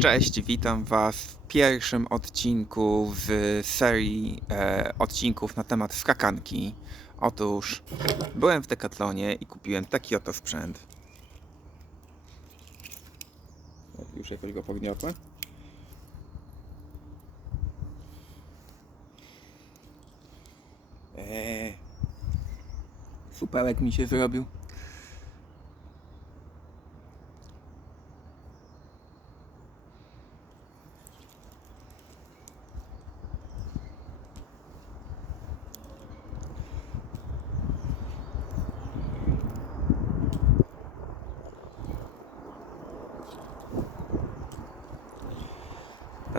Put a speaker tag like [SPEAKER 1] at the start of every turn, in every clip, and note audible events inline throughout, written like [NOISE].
[SPEAKER 1] Cześć, witam Was w pierwszym odcinku z serii e, odcinków na temat skakanki. Otóż byłem w Decathlonie i kupiłem taki oto sprzęt. Już jakoś go pogniotłem. Eee, supełek mi się zrobił.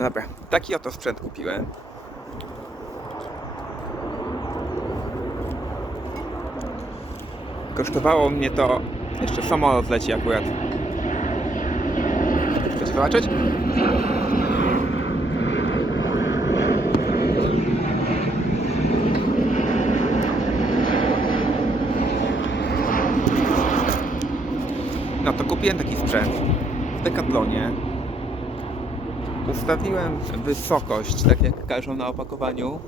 [SPEAKER 1] No dobra, taki oto sprzęt kupiłem. Kosztowało mnie to. Jeszcze samolot leci akurat. Chcecie zobaczyć? No to kupiłem taki sprzęt w Decathlonie. Ustawiłem wysokość, tak jak każą na opakowaniu.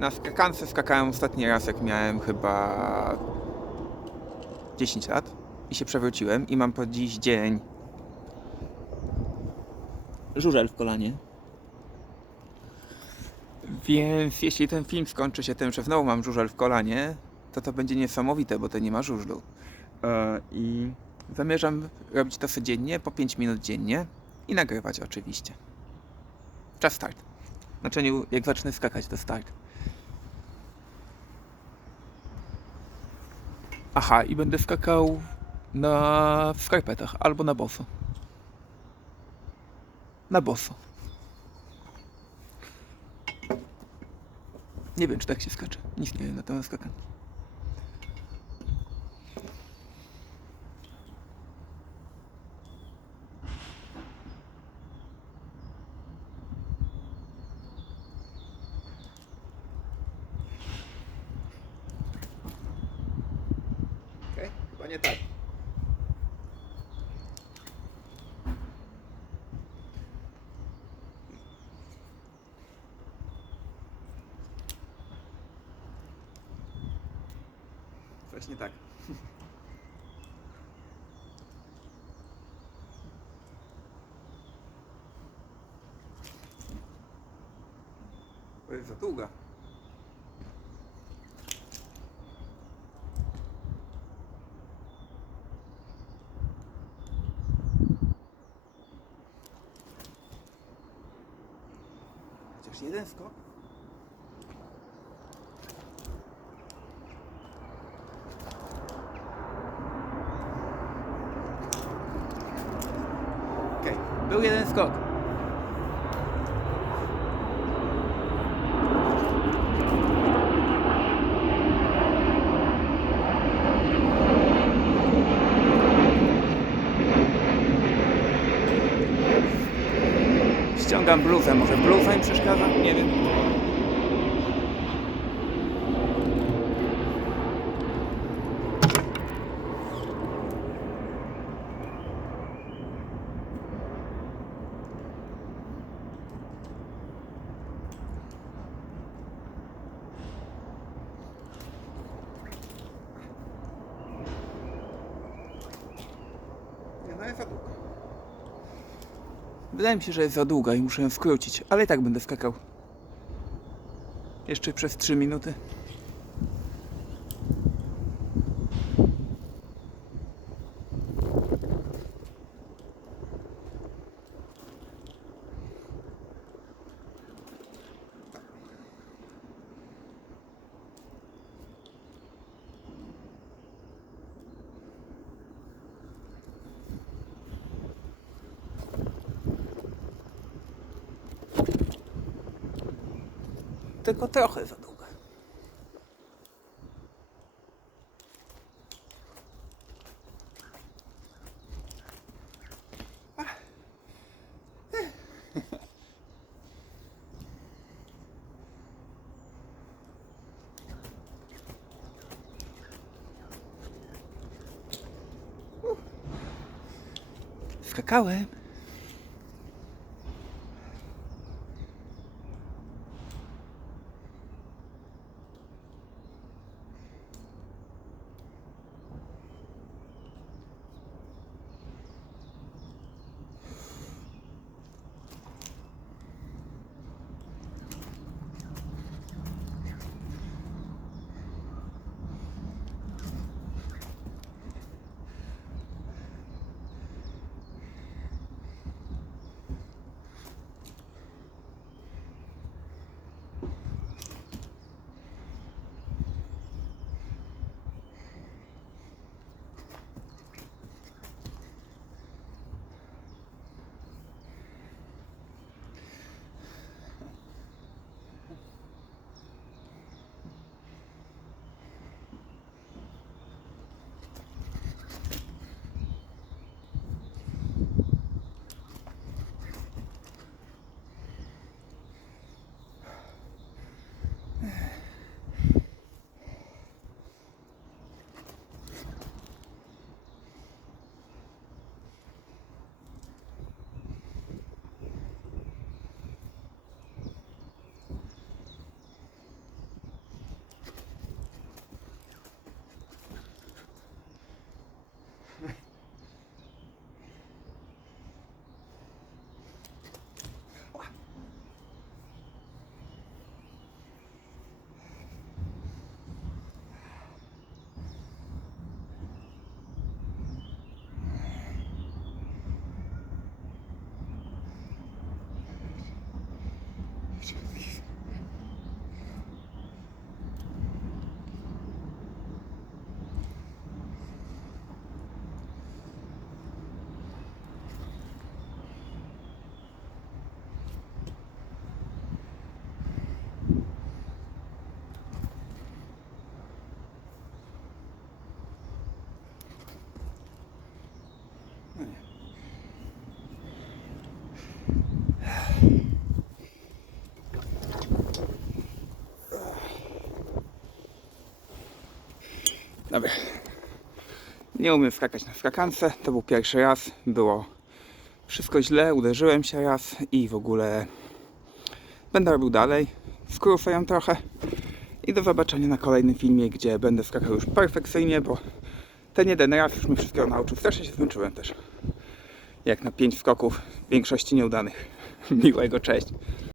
[SPEAKER 1] Na skakance skakałem ostatni raz, jak miałem chyba 10 lat i się przewróciłem i mam po dziś dzień żużel w kolanie. Więc jeśli ten film skończy się tym, że znowu mam żużel w kolanie, to to będzie niesamowite, bo to nie ma żużlu. E, I zamierzam robić to codziennie, po 5 minut dziennie i nagrywać oczywiście. Czas start. Znaczy, jak zacznę skakać, to start. Aha, i będę skakał na skarpetach albo na boso. Na boso. Nie wiem, czy tak się skacze. Nic nie wiem na temat skakania. Chyba nie tak. Coś nie tak. [LAUGHS] To jest za długa. Chociaż jeden skok? Okej, był jeden skok. Ściągam bluzę, może bluza im przeszkadza? Nie wiem. Nie, no jest za długo. Wydaje mi się, że jest za długa i muszę ją skrócić, ale i tak będę skakał. Jeszcze przez 3 minuty. tylko trochę za długo. Skakałem. Dobra. Nie umiem skakać na skakance. To był pierwszy raz. Było wszystko źle. Uderzyłem się raz i w ogóle będę robił dalej. Skrócę trochę. I do zobaczenia na kolejnym filmie, gdzie będę skakał już perfekcyjnie, bo ten jeden raz już mi wszystkiego nauczył. Strasznie się zmęczyłem też. Jak na pięć skoków, w większości nieudanych. [LAUGHS] Miłego, cześć.